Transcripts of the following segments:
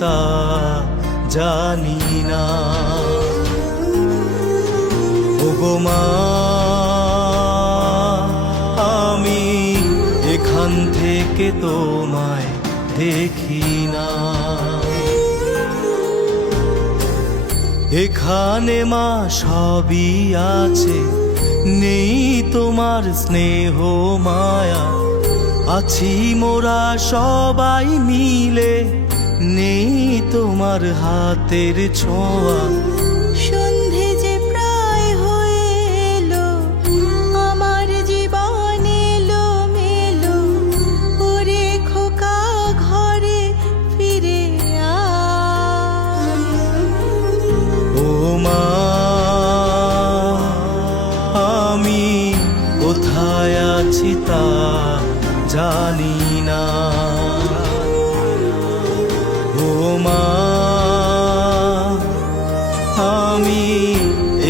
তা জানি না। মা, আমি এখান থেকে তোমায় দেখি না। এখানে মা সবই আছে, নেই তোমার স্নেহ মায়া। আছি মোরা সবাই মিলে নেই তোমার হাতের ছোঁয়া।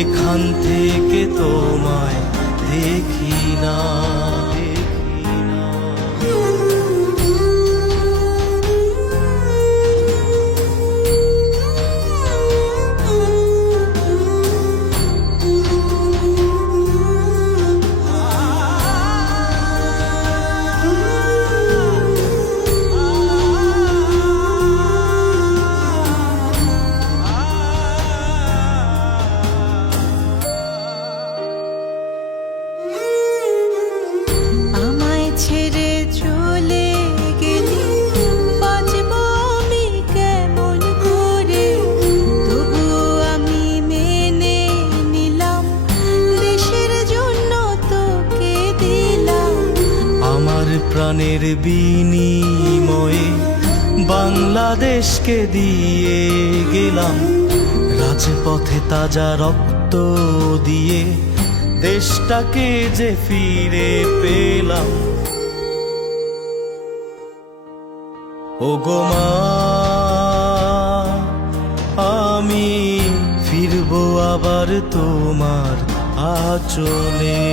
এখান থেকে প্রাণের বিনিময়ে বাংলাদেশকে দিয়ে গেলাম। রাজপথে তাজা রক্ত দিয়ে দেশটাকে যে ফিরে পেলাম। ও গো মা, আমি ফিরবো আবার তোমার আচলে।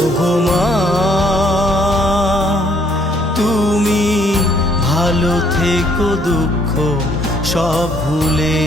ওগো তুমি ভালো থেকো দুঃখ সব ভুলে।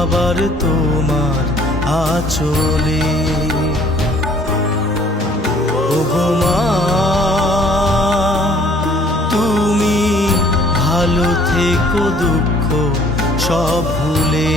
আবার তোমার আচলে। মা তুমি ভালো থেকো দুঃখ সব ভুলে।